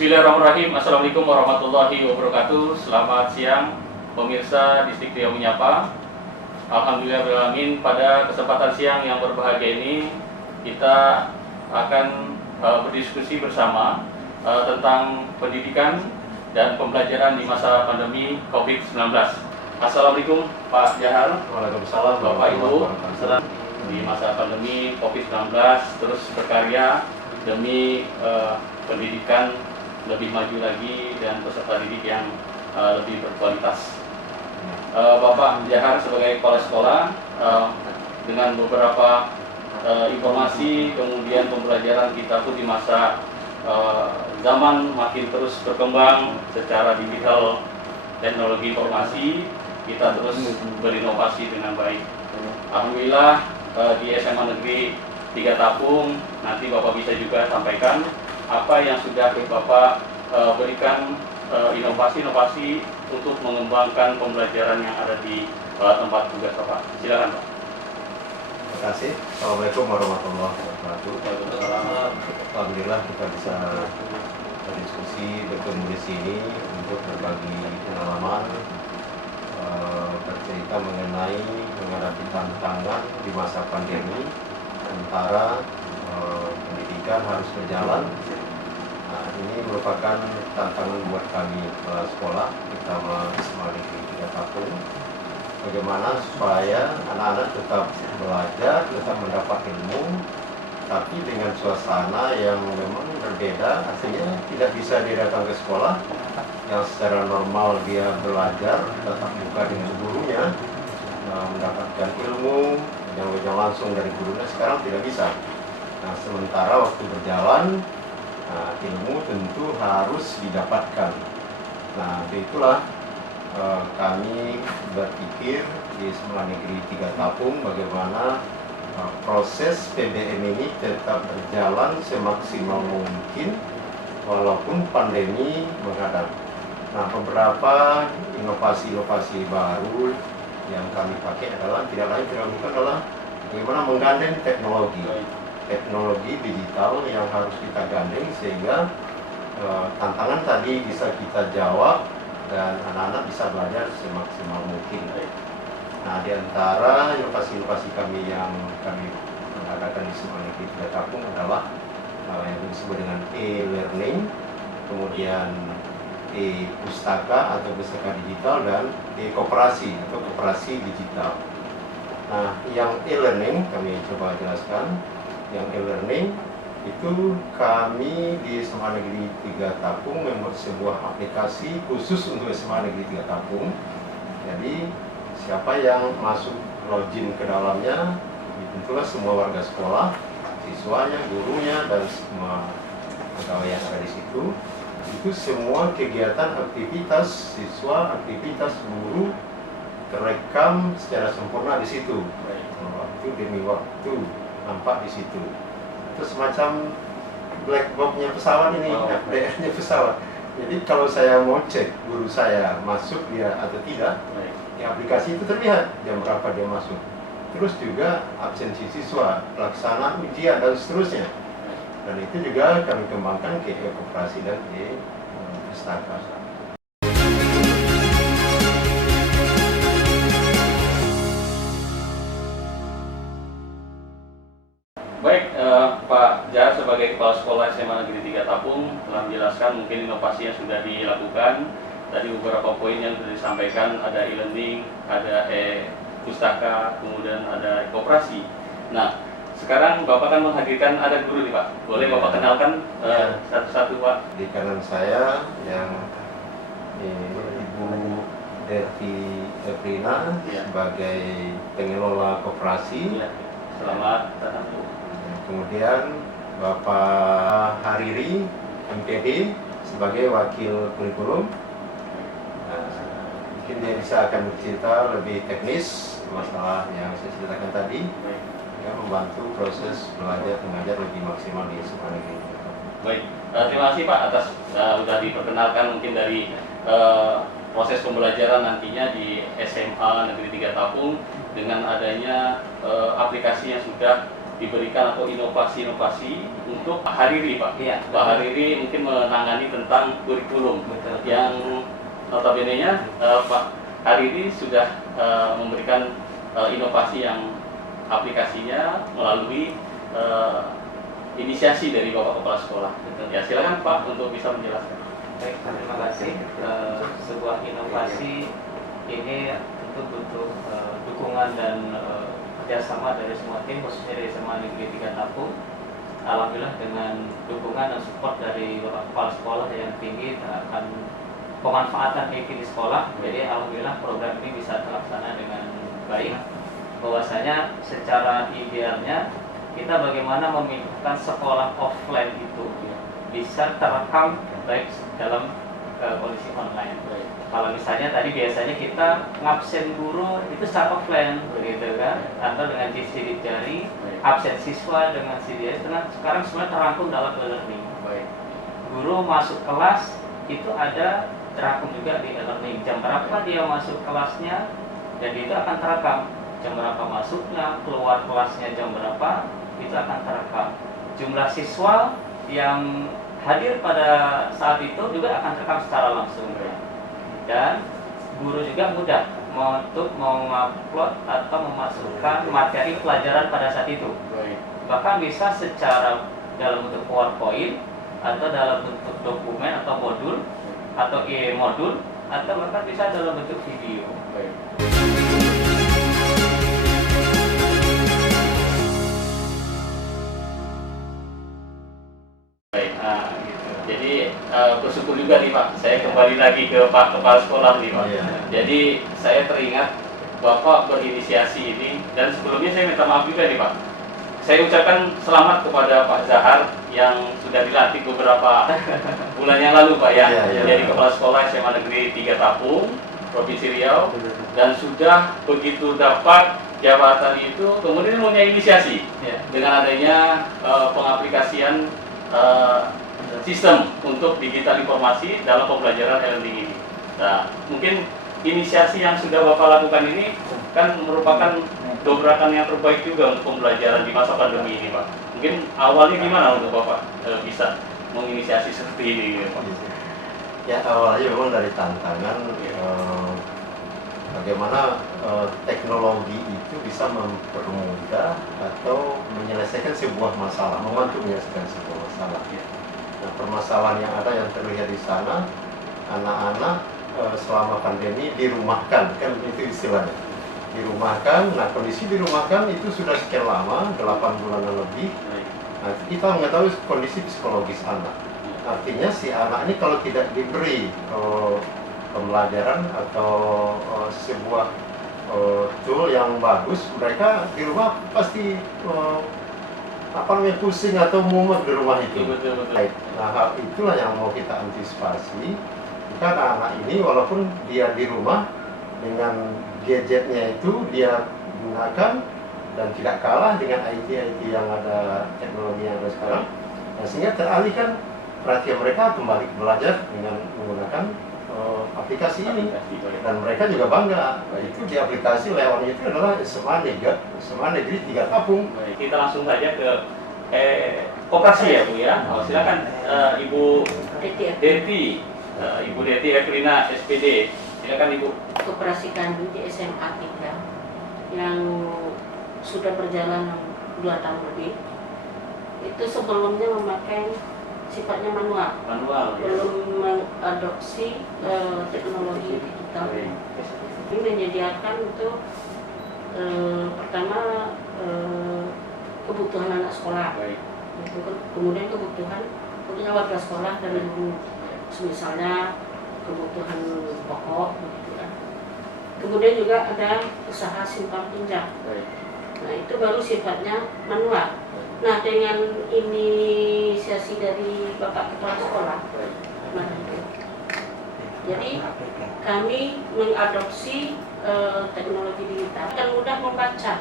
Bismillahirrahmanirrahim. Assalamualaikum warahmatullahi wabarakatuh. Selamat siang pemirsa Distrik Riau Menyapa. Alhamdulillahirrahmanirrahim, pada kesempatan siang yang berbahagia ini kita akan berdiskusi bersama tentang pendidikan dan pembelajaran di masa pandemi COVID-19. Assalamualaikum Pak Jahal. Waalaikumsalam. Bapak Ibu, di masa pandemi COVID-19 terus berkarya demi pendidikan lebih maju lagi dan peserta didik yang lebih berkualitas. Bapak Jahar sebagai kepala sekolah dengan beberapa informasi, kemudian pembelajaran kita pun di masa zaman makin terus berkembang secara digital, teknologi informasi, kita terus berinovasi dengan baik. Alhamdulillah di SMA Negeri 3 Tapung, nanti Bapak bisa juga sampaikan apa yang sudah Bapak berikan inovasi-inovasi untuk mengembangkan pembelajaran yang ada di tempat tugas Bapak. Silakan Pak. Terima kasih. Assalamualaikum warahmatullahi wabarakatuh. Alhamdulillah kita bisa berdiskusi, bertemu di sini untuk berbagi pengalaman, bercerita mengenai menghadapi tantangan di masa pandemi, antara pendidikan harus berjalan. Nah, ini merupakan tantangan buat kami kepala sekolah, terutama SMA Negeri 3 Tapung. Bagaimana supaya anak-anak tetap belajar, tetap mendapat ilmu, tapi dengan suasana yang memang berbeda. Artinya tidak bisa dia datang ke sekolah yang secara normal dia belajar tetap muka dengan gurunya, mendapatkan ilmu yang langsung dari gurunya, sekarang tidak bisa. Nah, sementara waktu berjalan, ilmu tentu harus didapatkan. Nah, itulah kami berpikir di SMA Negeri 3 Tapung bagaimana proses PBM ini tetap berjalan semaksimal mungkin walaupun pandemi menghadap. Nah, beberapa inovasi-inovasi baru yang kami pakai adalah tidak lain tidak bukan adalah bagaimana menggandeng teknologi digital yang harus kita gandeng sehingga tantangan tadi bisa kita jawab dan anak-anak bisa belajar semaksimal mungkin. Nah, di antara inovasi-inovasi kami yang kami mengadakan di SMA Negeri 3 Tapung adalah yang disebut dengan e-learning, kemudian e-pustaka atau pustaka digital, dan e-koperasi atau koperasi digital. Nah, yang e-learning kami coba jelaskan. Yang e-learning itu kami di SMA Negeri 3 Tapung membuat sebuah aplikasi khusus untuk SMA Negeri 3 Tapung. Jadi siapa yang masuk login ke dalamnya, tentulah semua warga sekolah, siswanya, gurunya, dan semua pegawai yang ada di situ. Itu semua kegiatan aktivitas siswa, aktivitas guru terekam secara sempurna di situ. Waktu demi waktu nampak di situ. Itu semacam black box-nya pesawat ini, FDR-nya pesawat. Jadi kalau saya mau cek guru saya masuk dia atau tidak, di aplikasi itu terlihat jam berapa dia masuk. Terus juga absensi siswa, pelaksanaan ujian, dan seterusnya. Dan itu juga kami kembangkan ke koperasi dan ke pustaka. Baik, Pak Jar sebagai kepala sekolah SMA Negeri 3 Tapung telah menjelaskan mungkin inovasi yang sudah dilakukan. Tadi beberapa poin yang sudah disampaikan, ada e-learning, ada e-pustaka, kemudian ada koperasi. Nah, sekarang Bapak kan menghadirkan ada guru nih Pak. Boleh Bapak kenalkan satu-satu Pak? Di kanan saya yang Ibu Devi Evrina sebagai pengelola koperasi. Selamat datang Bu. Kemudian Bapak Hariri MPD sebagai wakil kurikulum. Mungkin dia bisa akan bercerita lebih teknis masalah yang saya ceritakan tadi, yang membantu proses belajar mengajar lebih maksimal di SMA Negeri. Baik, terima kasih Pak atas sudah diperkenalkan mungkin dari proses pembelajaran nantinya di SMA Negeri 3 Tapung dengan adanya aplikasi yang sudah diberikan atau inovasi-inovasi untuk Pak Hariri, Pak. Iya. Pak Hariri mungkin menangani tentang kurikulum yang notabene-nya Pak Hariri sudah memberikan inovasi yang aplikasinya melalui inisiasi dari Bapak Kepala Sekolah. Ya, silakan Pak untuk bisa menjelaskan. Baik, terima kasih. Sebuah inovasi ini tentu butuh dukungan dan kerjasama dari semua tim, khususnya dari SMA Negeri 3 Tapung. Alhamdulillah dengan dukungan dan support dari Bapak Kepala Sekolah yang tinggi akan pemanfaatan IT di sekolah. Jadi alhamdulillah program ini bisa terlaksana dengan baik. Bahwasanya secara idealnya kita bagaimana memindahkan sekolah offline itu bisa terekam baik dalam kondisi online. Kalau misalnya tadi biasanya kita ngabsen guru itu secara offline, begitu kan, atau dengan sidik jari, absen siswa dengan sidik jari. Sekarang semua terangkum dalam e-learning. Guru masuk kelas itu ada terangkum juga di e-learning. Jam berapa dia masuk kelasnya, dan itu akan terekam. Jam berapa masuknya, keluar kelasnya jam berapa, itu akan terekam. Jumlah siswa yang hadir pada saat itu juga akan terekam secara langsung. Dan guru juga mudah untuk mengupload atau memasukkan materi pelajaran pada saat itu. Bahkan bisa secara dalam bentuk PowerPoint atau dalam bentuk dokumen atau modul atau e-modul atau bahkan bisa dalam bentuk video. Jadi bersyukur juga nih Pak, saya kembali lagi ke Pak Kepala Sekolah nih Pak. Jadi saya teringat Bapak berinisiasi ini, dan sebelumnya saya minta maaf juga nih Pak. Saya ucapkan selamat kepada Pak Zahar yang sudah dilantik beberapa bulan yang lalu Pak ya, jadi Kepala Sekolah SMA Negeri 3 Tapung, Provinsi Riau, dan sudah begitu dapat jabatan itu kemudian mempunyai inisiasi dengan adanya pengaplikasian sistem untuk digital informasi dalam pembelajaran e-learning ini. Nah, mungkin inisiasi yang sudah Bapak lakukan ini kan merupakan dobrakan yang terbaik juga untuk pembelajaran di masa pandemi ini, Pak. Mungkin awalnya gimana untuk Bapak bisa menginisiasi seperti ini, Pak? Ya, awalnya memang dari tantangan bagaimana teknologi itu bisa mempermudah atau menyelesaikan sebuah masalah, membantu menyelesaikan sebuah masalah. Nah, permasalahan yang ada yang terlihat di sana, anak-anak selama pandemi dirumahkan, kan itu istilahnya. Dirumahkan, nah kondisi dirumahkan itu sudah sekian lama, 8 bulan lebih. Nah, kita mengetahui kondisi psikologis anak. Artinya si anak ini kalau tidak diberi pembelajaran atau sebuah tool yang bagus, mereka di rumah pasti pusing atau mumet di rumah itu. Betul. Nah, hal itulah yang mau kita antisipasi. Karena anak ini walaupun dia di rumah dengan gadgetnya itu dia gunakan dan tidak kalah dengan IT yang ada, teknologi yang ada sekarang. Nah, sehingga teralihkan perhatian mereka kembali belajar dengan menggunakan aplikasi ini, dan mereka juga bangga. Itu di aplikasi lewatnya itu adalah SMA Negeri 3 Tapung. Kita langsung saja ke koperasi ya Bu ya. Silakan Ibu Deti, Ibu Deti Evelina SPD. Silakan Ibu. Koperasi Kandung di SMA 3 yang sudah berjalan 2 tahun lebih. Itu sebelumnya memakai sifatnya manual, belum mengadopsi teknologi digital. Ini menyediakan untuk pertama kebutuhan anak sekolah, kemudian kebutuhan warga sekolah dari dulu, misalnya kebutuhan pokok, gitu kan. Kemudian juga ada usaha simpan pinjam. Nah, itu baru sifatnya manual. Nah, dengan inisiasi dari Bapak Kepala Sekolah, jadi kami mengadopsi teknologi digital akan mudah membaca,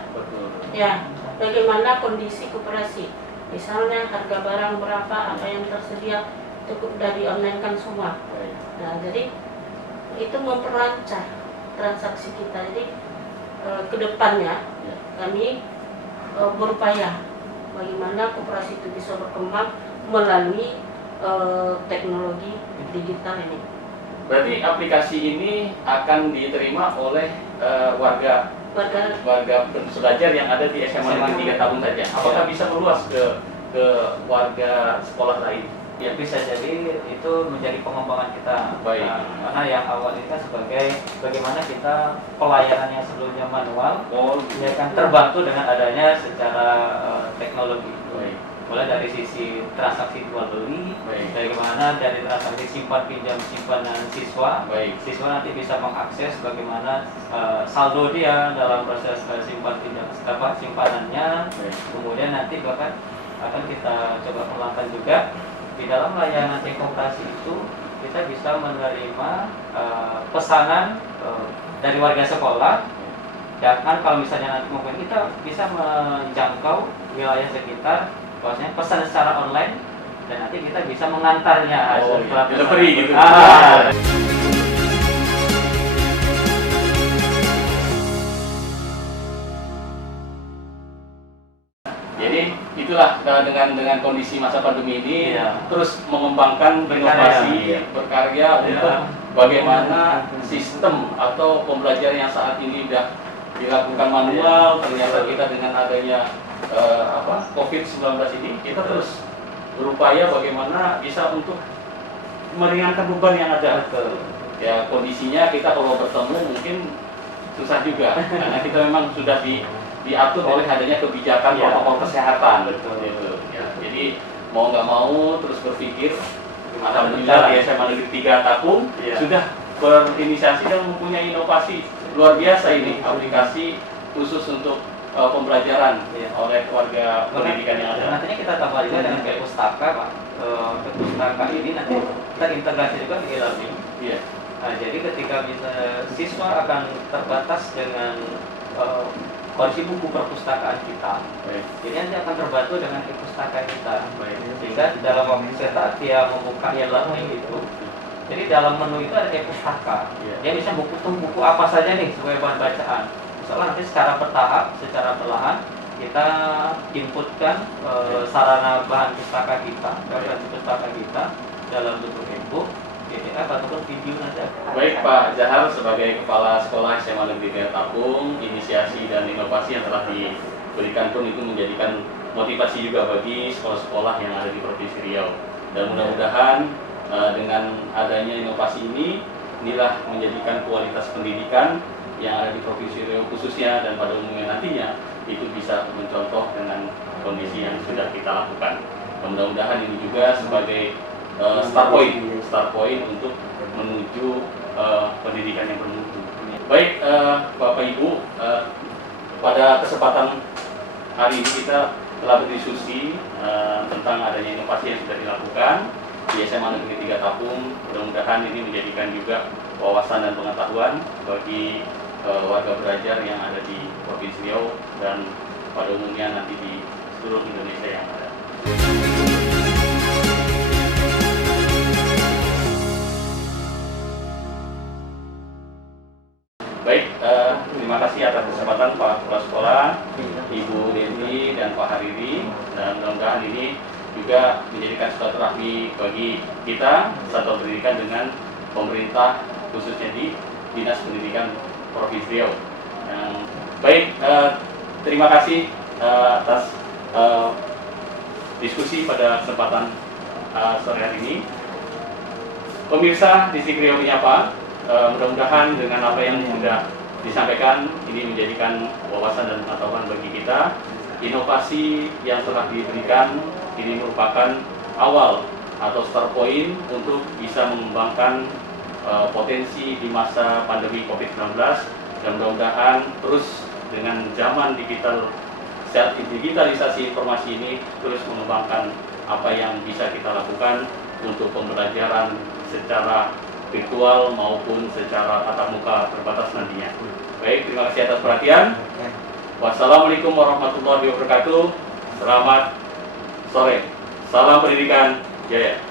ya, bagaimana kondisi koperasi. Misalnya harga barang berapa, apa yang tersedia, itu sudah di-online-kan semua. Nah, jadi itu memperlancar transaksi kita. Jadi kedepannya kami berupaya bagaimana koperasi itu bisa berkembang melalui teknologi digital ini. Berarti aplikasi ini akan diterima oleh warga belajar yang ada di SMA Negeri 3 Tabung saja. Apakah bisa meluas ke warga sekolah lain? Ya bisa jadi itu menjadi pengembangan kita. Baik. Karena yang awal ini kan sebagai bagaimana kita pelayanan yang sebelumnya manual, ya kan terbantu dengan adanya secara teknologi. Baik. Mulai dari sisi transaksi jual beli, Baik. bagaimana dari transaksi simpan pinjam simpanan siswa. Baik. Siswa nanti bisa mengakses bagaimana saldo dia dalam proses simpan pinjam simpanannya. Baik. Kemudian nanti bahkan akan kita coba kembangkan juga di dalam layanan e-koperasi itu kita bisa menerima pesanan dari warga sekolah. Dan kan kalau misalnya nanti mungkin kita bisa menjangkau wilayah sekitar, bahwasanya pesan secara online dan nanti kita bisa mengantarnya hasil delivery gitu. Jadi itulah dengan kondisi masa pandemi ini terus mengembangkan inovasi, berkarya untuk bagaimana sistem atau pembelajaran yang saat ini sudah dilakukan manual, ternyata kita dengan adanya COVID-19 ini kita terus berupaya bagaimana bisa untuk meringankan beban yang ada. Ya kondisinya kita kalau bertemu mungkin susah juga karena kita memang sudah diatur oleh adanya kebijakan protokol kesehatan. Gitu. Ya, jadi mau nggak mau terus berpikir, alhamdulillah di SMA Negeri 3 Tabung sudah berinisiasi dan mempunyai inovasi luar biasa ini, aplikasi khusus untuk pembelajaran oleh warga pendidikan yang ada. Nantinya kita tambah juga dengan pustaka, Pak. Pustaka ini nanti kita integrasi juga di e-learning. Iya. Nah, jadi ketika bisa siswa akan terbatas dengan kondisi buku perpustakaan kita, jadi nanti akan terbantu dengan e-pustaka kita. Sehingga dalam waktu saat dia membuka e-learning itu, jadi dalam menu itu ada e-pustaka. Dia bisa buku apa saja nih sebagai bahan bacaan. Misalnya nanti secara bertahap, secara perlahan kita inputkan sarana bahan pustaka kita, referensi pustaka kita dalam bentuk e-book, PDF ataupun video nanti. Baik Pak Zahar sebagai Kepala Sekolah SMA Negeri 3 Tabung, inisiasi dan inovasi yang telah diberikan pun itu menjadikan motivasi juga bagi sekolah-sekolah yang ada di Provinsi Riau. Dan mudah-mudahan dengan adanya inovasi ini, inilah menjadikan kualitas pendidikan yang ada di Provinsi Riau khususnya dan pada umumnya nantinya itu bisa mencontoh dengan kondisi yang sudah kita lakukan. Mudah-mudahan ini juga sebagai start point untuk menuju pendidikan yang bermutu. Baik Bapak Ibu, pada kesempatan hari ini kita telah berdiskusi tentang adanya inovasi yang sudah dilakukan di SMA Negeri 3 Tabung. Mudah-mudahan ini menjadikan juga wawasan dan pengetahuan bagi warga belajar yang ada di Provinsi Riau dan pada umumnya nanti di seluruh Indonesia yang ada. Baik, terima kasih atas kesempatan Pak Kepala Sekolah, Ibu Denti dan Pak Hariri, dan mudah-mudahan ini juga menjadikan silaturahmi bagi kita satuan pendidikan dengan pemerintah khususnya di Dinas Pendidikan Provinsi Riau. Baik, terima kasih atas diskusi pada kesempatan sore hari ini. Pemirsa Distrik Riau Menyapa, mudah-mudahan dengan apa yang sudah disampaikan ini menjadikan wawasan dan pengetahuan bagi kita. Inovasi yang telah diberikan ini merupakan awal atau start point untuk bisa mengembangkan potensi di masa pandemi COVID-19 dan mudah-mudahan terus dengan zaman digitalisasi informasi ini terus mengembangkan apa yang bisa kita lakukan untuk pembelajaran secara virtual maupun secara tatap muka terbatas nantinya. Baik, terima kasih atas perhatian. Wassalamualaikum warahmatullahi wabarakatuh. Selamat sore. Salam pendidikan jaya.